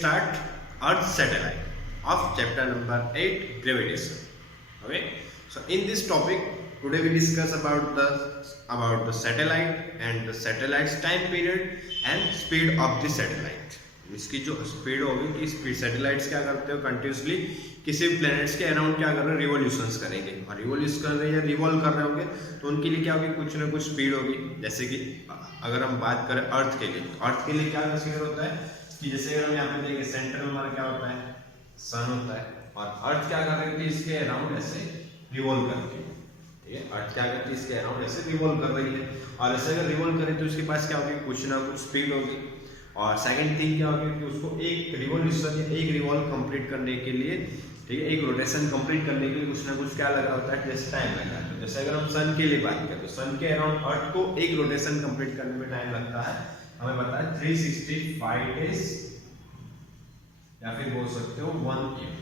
start Earth satellite of chapter number 8 gravitation. Okay, so in this topic today we discuss about the satellite and the satellite's time period and speed of the satellite. इसकी जो speed होगी कि speed satellites क्या करते हो continuously किसी भी planets के अराउंड क्या कर रहे हैं रिवॉल्यूशंस करेंगे और रिवॉल्यूशन कर रहे हैं या रिवॉल्व कर रहे होंगे तो उनके लिए क्या होगी कुछ ना कुछ स्पीड होगी। जैसे कि अगर हम बात करें अर्थ के लिए क्या कंसीडर होता है कि जैसे अगर हम यहाँ पे देखें सेंटर में हमारा क्या होता है सन होता है और अर्थ क्या कर रही है इसके अराउंड ऐसे रिवॉल्व करती है। ठीक है, अर्थ क्या करती है इसके अराउंड ऐसे रिवॉल्व कर रही है और ऐसे अगर रिवॉल्व करे तो उसके पास क्या होगी कुछ ना कुछ स्पीड होगी। और सेकंड थिंग क्या होगी कि उसको एक रिवॉल्यूशन या एक रिवॉल्व कंप्लीट करने के लिए ठीक है एक रोटेशन कंप्लीट करने के लिए कुछ ना कुछ क्या लगा होता है जैसे टाइम लगा है। तो जैसे अगर हम सन के लिए बात करें तो सन के अराउंड अर्थ को एक रोटेशन कंप्लीट करने में टाइम लगता है हमें पता है 365 डेज या फिर बोल सकते हो 1 ईयर।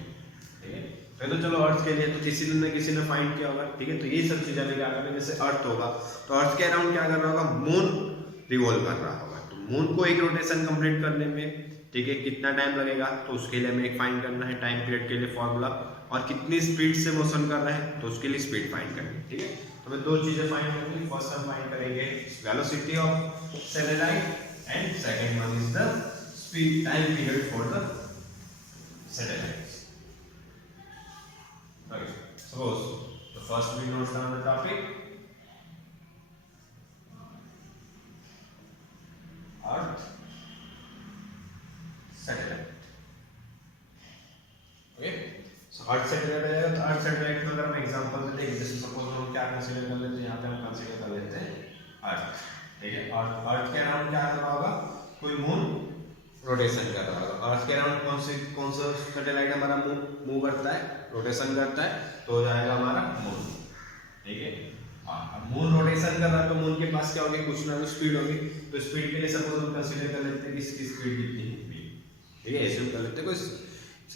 ठीक है, तो चलो अर्थ के लिए तो किसी ने फाइंड किया होगा। ठीक है, तो ये सब चीजें क्या कर रहे हैं जैसे अर्थ होगा तो अर्थ के अराउंड क्या कर रहा होगा मून रिवॉल्व कर रहा होगा। तो मून को एक रोटेशन कंप्लीट करने में ठीक है कितना टाइम लगेगा तो उसके लिए हमें एक फाइंड करना है टाइम पीरियड के लिए फॉर्मूला और कितनी स्पीड से मोशन कर रहा है तो उसके लिए स्पीड फाइंड करनी है। ठीक है, तो हमें दो चीजें फाइंड करनी है। फर्स्ट हम फाइंड करेंगे velocity of satellite and second one is the speed time period for the satellites. Okay, suppose the first we note down the topic Earth satellite. Okay, so Earth satellite आएगा तो Earth satellite का अगर हम example देते हैं जैसे suppose हम क्या कंसीडर कर लेते हैं यहाँ पे हम कंसीडर कर लेते हैं अर्थ। ठीक है, और अर्थ के अराउंड क्या कर रहा होगा कोई मून रोटेशन कर रहा होगा। अर्थ के अराउंड कौन सा सैटेलाइट हमारा मूव करता है रोटेशन करता है तो हो जाएगा हमारा मून। ठीक है, अब मून रोटेशन कर रहा है तो मून के पास क्या होगी कुछ ना कुछ स्पीड होगी। तो स्पीड के लिए सपोज हम कंसीडर कर लेते हैं कि इसकी स्पीड कितनी है v। ठीक है, ऐसे कर लेते हैं कोई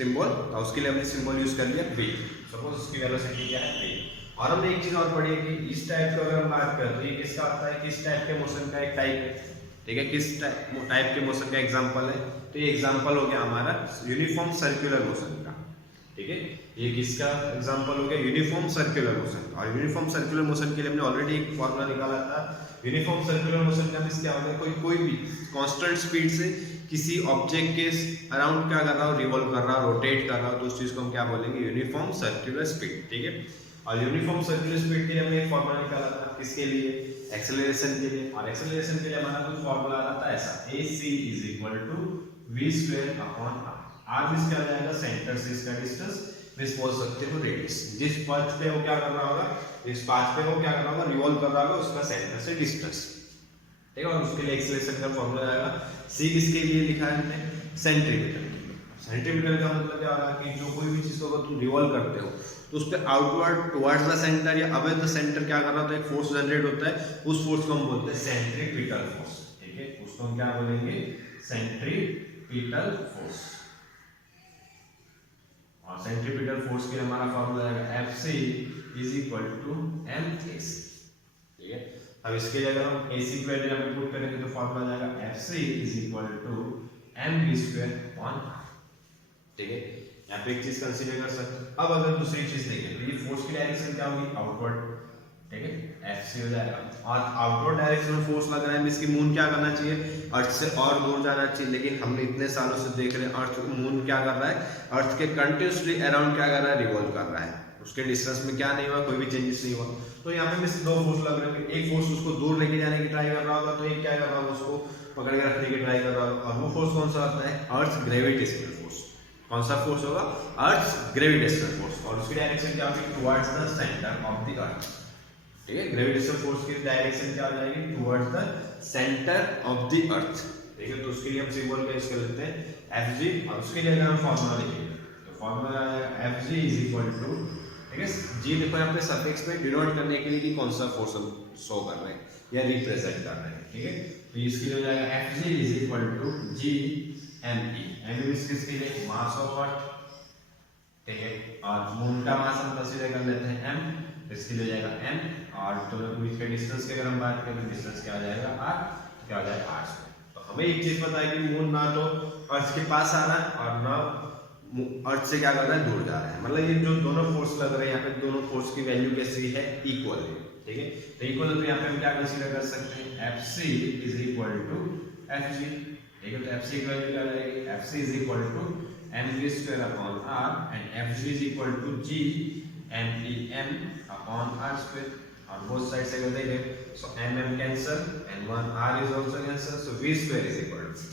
सिंबल और उसके लिए हमने सिंबल यूज कर लिया v। सपोज उसकी वेलोसिटी क्या है v। और हमने एक चीज और पढ़ी है कि इस टाइप का अगर हम बात करें तो ये किसका होता है किस टाइप के मोशन का एक टाइप है। ठीक है, किस टाइप के मोशन का एग्जांपल है तो ये एग्जांपल हो गया हमारा यूनिफॉर्म सर्कुलर मोशन का। ठीक है, ये किसका एग्जांपल हो गया यूनिफॉर्म सर्कुलर मोशन। और यूनिफॉर्म सर्कुलर मोशन के लिए हमने ऑलरेडी एक फॉर्मूला निकाला था। यूनिफॉर्म सर्कुलर मोशन का मींस क्या होता है कोई भी कांस्टेंट स्पीड से किसी ऑब्जेक्ट के अराउंड क्या कर रहा हो रिवॉल्व कर रहा हो रोटेट कर रहा हो तो उस चीज को हम क्या बोलेंगे यूनिफॉर्म सर्कुलर स्पीड। ठीक है, और यूनिफॉर्म सर्कुलर स्पीड के लिए हमने एक फॉर्मूला निकाला था किसके लिए एक्सेलरेशन के लिए। और एक्सेलरेशन के लिए हमारा कुछ फॉर्मूला आ रहा था ऐसा ac = v²/r। r मींस क्या हो जाएगा सेंटर से इसका डिस्टेंस मींस बोल सकते हो रेडियस। जिस पथ पे वो क्या कर रहा होगा इस पाथ पे वो क्या कर रहा होगा रिवॉल्व कर रहा होगा उसका सेंटर से डिस्टेंस। ठीक है, और उसके लिए एक्सेलरेशन का फॉर्मूला आएगा c किसके लिए लिखा है हमने सेंटीमीटर। सेंटीमीटर का मतलब क्या होगा कि जो कोई भी चीज को अगर तुम रिवॉल्व करते हो तो उस पे आउटवर्ड टुवर्ड्स द सेंटर या अवे द सेंटर क्या कर रहा होता है एक फोर्स जनरेट होता है। उस फोर्स को हम बोलते हैं सेंट्रीपिटल फोर्स। ठीक है, उसको हम क्या बोलेंगे सेंट्रीपिटल फोर्स। और सेंट्रीपिटल फोर्स के लिए हमारा फॉर्मूला आएगा Fc = mAc। ठीक है, अब इसके लिए अगर हम AC की वैल्यू यहाँ पे पुट करेंगे तो फॉर्मूला आएगा Fc = mv²/r। ठीक है, यहाँ पे एक चीज कंसीडर कर सकते हैं। अब अगर दूसरी चीज देखें तो ये फोर्स की डायरेक्शन क्या होगी आउटवर्ड। ठीक है, Fc हो जाएगा और आउटवर्ड डायरेक्शन में फोर्स लग रहा है इसकी मून क्या करना चाहिए अर्थ से और दूर जाना चाहिए। लेकिन हमने इतने सालों से देख रहे हैं अर्थ मून क्या कर रहा है अर्थ के कंटिन्यूसली अराउंड क्या कर रहा है रिवॉल्व कर रहा है। उसके डिस्टेंस में क्या नहीं हुआ कोई भी चेंजेस नहीं हुआ। तो यहाँ पे मिस दो फोर्स लग रहे हैं। एक फोर्स उसको दूर लेके जाने की ट्राई कर रहा होगा तो एक क्या कर रहा होगा उसको पकड़ के रखने की ट्राई कर रहा होगा। और वो फोर्स कौन सा होता है अर्थ ग्रेविटेशनल फोर्स। कौन सा फोर्स होगा अर्थ ग्रेविटेशनल फोर्स और उसकी डायरेक्शन क्या होगी towards the centre of the earth. ठीक है, ग्रेविटेशनल फोर्स की डायरेक्शन क्या हो जाएगी towards the centre of the earth. ठीक है, तो उसके लिए हम सिंबल का यूज कर लेते हैं Fg और उसके लिए अगर हम फॉर्मूला लिखेंगे तो फॉर्मूला आएगा Fg ठीक है जी देखो यहाँ पे सफिक्स में डिनोट करने के लिए कि कौन सा फोर्स हम शो कर रहे हैं या रिप्रेजेंट कर रहे हैं। ठीक है, तो इसके लिए हो जाएगा Fg = gme। एम किसके लिए मास ऑफ अर्थ। ठीक है, और मून का मास हम कंसीडर कर लेते हैं m। इसके लिए हो जाएगा m और तो इसके डिस्टेंस की अगर हम बात करें डिस्टेंस क्या आ जाएगा r। क्या हो जाएगा r²। तो हमें एक चीज पता है कि मून ना तो अर्थ के पास आ रहा है और ना अर्थ से क्या कर रहा है, दूर जा रहा है। मतलब ये जो दोनों फोर्स लग रहे हैं यहाँ पे, दोनों फोर्स की वैल्यू कैसी है, इक्वल है। ठीक है, तो इक्वल तो यहाँ पे हम क्या कंसीडर कर सकते हैं, Fc is equal to Fg। ठीक है, तो Fc की वैल्यू क्या आएगी, Fc is equal to mv square upon r and Fg is equal to g MEm upon r square. on both sides अगर देखें so mm cancel and 1 r is also cancel, so v square is equal to,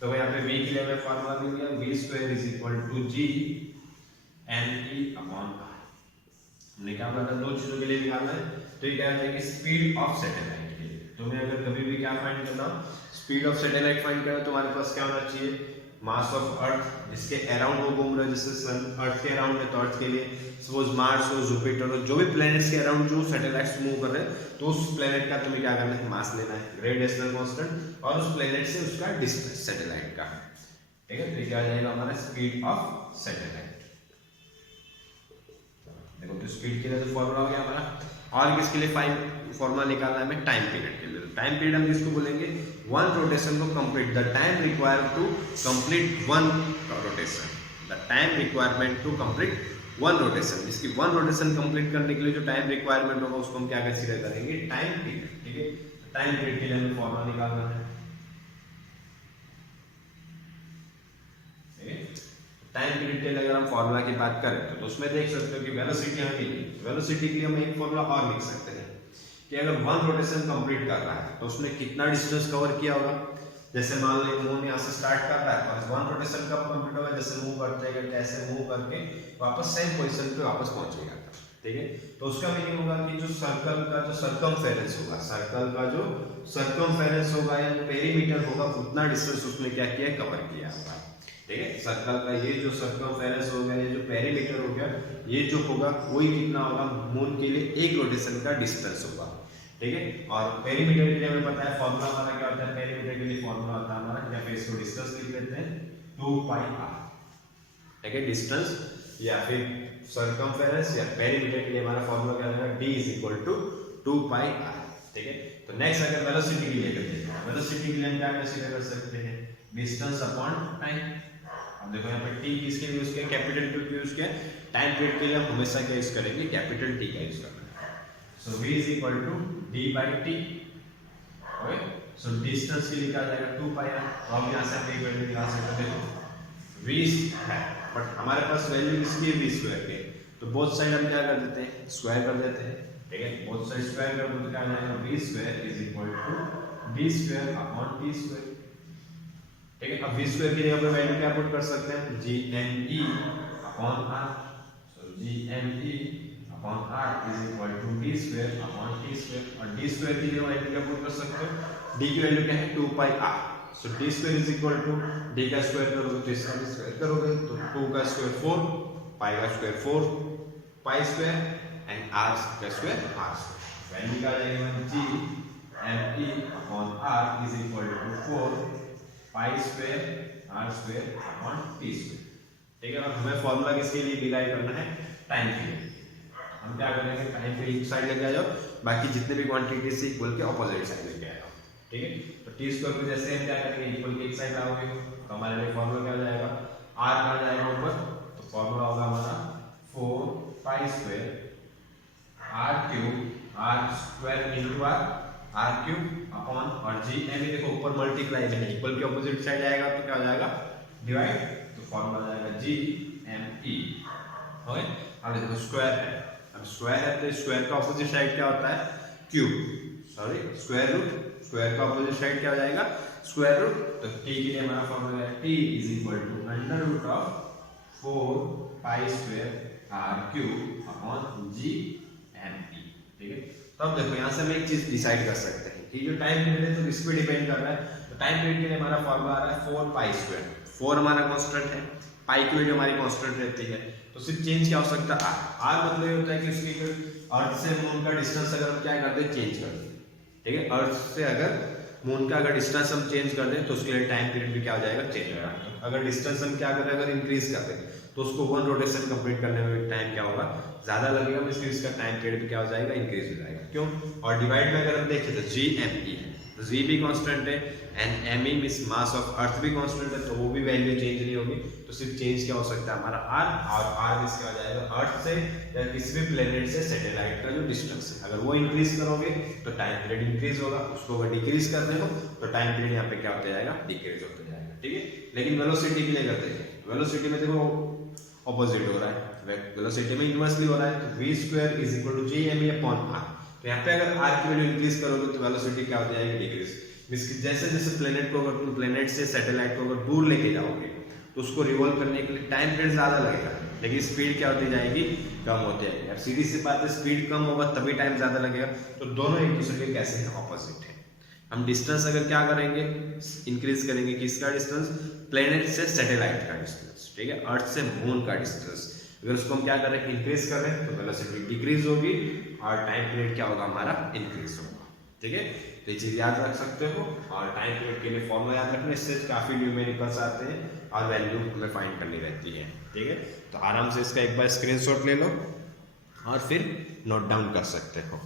तो यहाँ पे v के लिए हमें formula मिल गया, v square is equal to g me upon r। हमने क्या बोला था, दो चीजों के लिए निकालना है, तो ये क्या हो जाएगी, स्पीड ऑफ सैटेलाइट के लिए। तो मैं अगर कभी भी क्या फाइंड करना हूँ, स्पीड ऑफ सैटेलाइट फाइंड करो, तुम्हारे पास क्या होना चाहिए, मास ऑफ अर्थ जिसके अराउंड वो घूम रहा है, जैसे सन अर्थ के अराउंड है तो अर्थ के लिए सपोज मार्स हो, जुपिटर हो, जो भी प्लैनेट्स के अराउंड जो सैटेलाइट्स मूव कर रहे हैं, तो उस प्लैनेट का तुम्हें क्या करना है, मास लेना है, ग्रेविटेशनल कांस्टेंट, और उस प्लैनेट से उसका डिस्टेंस सैटेलाइट का। ठीक है, तो क्या आ जाएगा हमारा स्पीड ऑफ सैटेलाइट। देखो तो स्पीड के लिए तो फॉर्मूला हो गया हमारा, और किसके लिए फॉर्मूला निकालना है हमें, टाइम पीरियड के लिए। टाइम पीरियड हम किसको बोलेंगे, वन रोटेशन को complete, the time required to complete one rotation, the time requirement to complete one rotation. इसकी वन रोटेशन कंप्लीट करने के लिए जो टाइम रिक्वायरमेंट होगा उसको हम क्या कंसीडर करेंगे, टाइम पीरियड। ठीक है, टाइम पीरियड के लिए हमें फॉर्मूला निकालना है। टाइम पीरियड के लिए अगर हम फॉर्मूला की बात करें तो उसमें देख सकते हो कि वेलोसिटी हमें मिली, वेलोसिटी के लिए हम एक फॉर्मूला और लिख सकते हैं कि अगर वन रोटेशन कंप्लीट कर रहा है तो उसने कितना डिस्टेंस कवर किया होगा। जैसे मान लो मून यहाँ से स्टार्ट कर रहा है और वन रोटेशन कब कंप्लीट होगा, जैसे मूव करते हैं ऐसे मूव करके वापस सेम पोजीशन पे वापस पहुंचेगा। ठीक है, तो उसका मीनिंग होगा कि जो सर्कल का जो सर्कमफेरेंस होगा, सर्कल का जो सर्कमफेरेंस होगा या पेरीमीटर होगा, उतना डिस्टेंस उसने क्या किया, कवर किया होगा। ठीक है, सर्कल का ये जो सर्कमफेरेंस हो गया, ये जो पेरीमीटर हो गया, ये जो होगा वही कितना होगा, मून के लिए एक रोटेशन का डिस्टेंस होगा। ठीक है, और पेरीमीटर के लिए हमें पता है फॉर्मूला हमारा क्या होता है, पेरीमीटर के लिए फॉर्मूला होता है हमारा, या फिर इसको डिस्टेंस लिख लेते हैं 2 पाई r। ठीक है, डिस्टेंस या फिर सर्कमफेरेंस या पेरीमीटर के लिए हमारा फॉर्मूला क्या होगा, d is equal to 2 pi r। ठीक है, तो नेक्स्ट अगर वेलोसिटी के लिए करते हैं, वेलोसिटी के लिए हम क्या कंसीडर कर सकते हैं, डिस्टेंस अपॉन टाइम। अब देखो यहाँ पे t किसके लिए यूज किया, कैपिटल T यूज किया, टाइम पीरियड के लिए हम हमेशा क्या यूज करेंगे, कैपिटल T का यूज करना है। So v is equal to d by t। Okay, so distance के लिए क्या आ जाएगा, 2 पाई r। तो अब यहाँ से हम एक वैल्यू निकाल सकते हैं, v है, बट हमारे पास वैल्यू किसकी है, v स्क्वायर के, तो बोथ साइड हम क्या कर देते हैं, स्क्वायर कर देते हैं। ठीक है, बोथ साइड स्क्वायर कर दो तो क्या आ जाएगा, v square is equal to d square upon t square. ठीक है, अब v स्क्वायर की जगह पे वैल्यू क्या पुट कर सकते हैं, gme upon r। So gme upon r is equal to d square upon t square, और d स्क्वायर की जगह वैल्यू क्या पुट कर सकते हो, d की वैल्यू क्या है, 2 pi r। So d square is equal to d का स्क्वायर करोगे तो इसका भी स्क्वायर करोगे, तो 2 का स्क्वायर 4, पाई का square 4, pi square and r का स्क्वायर r स्क्वायर। वैल्यू क्या आ जाएगी, gme upon r is equal to 4 pi square r square upon t square. ठीक है, और हमें फॉर्मूला किसके लिए डिराइव करना है, टाइम के लिए। हम क्या करेंगे, टाइम पे एक साइड लेके आ जाओ, बाकी जितने भी क्वांटिटी से इक्वल के ऑपोजिट साइड लेके आ जाओ। ठीक है, तो t स्क्वायर को जैसे हम क्या करेंगे, इक्वल के एक साइड लाओगे तो हमारे लिए फॉर्मूला क्या हो जाएगा, r आ जाएगा ऊपर, तो फॉर्मूला होगा हमारा 4 pi square r cube r square into r cube upon, और g m देखो ऊपर मल्टीप्लाई है, इक्वल के ऑपोजिट साइड आएगा तो क्या हो जाएगा, डिवाइड, तो फॉर्मूला आ जाएगा g m e। ओके, अब देखो स्क्वायर है, अब स्क्वायर है तो स्क्वायर का ऑपोजिट साइड क्या होता है, cube, sorry square root, square का ऑपोजिट साइड क्या हो जाएगा, स्क्वायर रूट। तो t के लिए हमारा फॉर्मूला है t is equal to under root of 4 pi square r cube upon g m e। ठीक है, तो अब देखो यहाँ से हम एक चीज डिसाइड कर सकते हैं कि जो टाइम पीरियड है तो किस पे डिपेंड कर रहा है, तो टाइम पीरियड के लिए हमारा फॉर्मूला आ रहा है 4 पाई स्क्वायर, 4 हमारा कांस्टेंट है, पाई की वैल्यू हमारी कांस्टेंट रहती है, तो सिर्फ चेंज क्या हो सकता है, r मतलब ये होता है कि उसकी अर्थ से मून का डिस्टेंस अगर हम क्या करते हैं, चेंज कर दें। ठीक है, अर्थ से अगर मून का अगर डिस्टेंस हम चेंज कर दें तो उसके लिए टाइम पीरियड भी क्या हो जाएगा, चेंज हो जाएगा। अगर डिस्टेंस हम क्या करें, अगर इंक्रीज कर दें तो उसको वन रोटेशन कंप्लीट करने में टाइम क्या होगा, ज्यादा लगेगा, इसलिए इसका टाइम पीरियड भी क्या हो जाएगा, इंक्रीज हो जाएगा। क्यों, और डिवाइड में अगर हम देखें तो GME है, जी भी कांस्टेंट है and M E means mass of earth भी कांस्टेंट है, तो वो भी वैल्यू चेंज नहीं होगी। तो सिर्फ चेंज क्या हो सकता है हमारा आर, और आर मींस क्या हो जाएगा अर्थ से या किसी भी प्लेनेट से सैटेलाइट का जो डिस्टेंस है, अगर वो इंक्रीज करोगे तो टाइम पीरियड इंक्रीज होगा, उसको अगर डिक्रीज करने को तो टाइम पीरियड यहाँ पे क्या होता जाएगा, डिक्रीज होता जाएगा। ठीक है, लेकिन वेलोसिटी के लिए करते हैं, वेलोसिटी में देखो ऑपोजिट हो रहा है, वेलोसिटी में इनवर्सली हो रहा है, तो v square is equal to G M E upon R. तो यहाँ पे अगर आर की वैल्यू इंक्रीज करोगे तो वेलोसिटी क्या हो जाएगी, डिक्रीज। मींस जैसे जैसे प्लेनेट को अगर तुम प्लेनेट से सैटेलाइट को अगर दूर लेके जाओगे तो उसको रिवॉल्व करने के लिए टाइम पीरियड ज्यादा लगेगा, लेकिन स्पीड क्या होती जाएगी, कम होती जाएगी। अब सीधी सी बात है, स्पीड कम होगा तभी टाइम ज्यादा लगेगा, तो दोनों एक दूसरे के कैसे हैं, ऑपोजिट है। हम डिस्टेंस अगर क्या करेंगे, इंक्रीज करेंगे, किसका डिस्टेंस, प्लेनेट से सैटेलाइट का डिस्टेंस, ठीक है, अर्थ से मून का डिस्टेंस, अगर उसको हम क्या कर रहे हैं, इंक्रीज कर रहे हैं, तो वेलोसिटी डिक्रीज होगी और टाइम पीरियड क्या होगा हमारा, इंक्रीज होगा। ठीक है, तो ये चीज याद रख सकते हो, और टाइम पीरियड के लिए फॉर्मूला याद रखना, इससे काफी न्यूमेरिकल्स आते हैं और वैल्यू हमें फाइंड करनी रहती है। ठीक है, तो आराम से इसका एक बार स्क्रीनशॉट ले लो और फिर नोट डाउन कर सकते हो,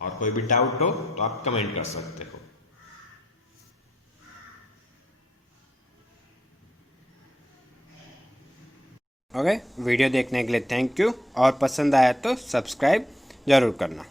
और कोई भी डाउट हो तो आप कमेंट कर सकते हो। ओके, वीडियो देखने के लिए थैंक यू, और पसंद आया तो सब्सक्राइब जरूर करना।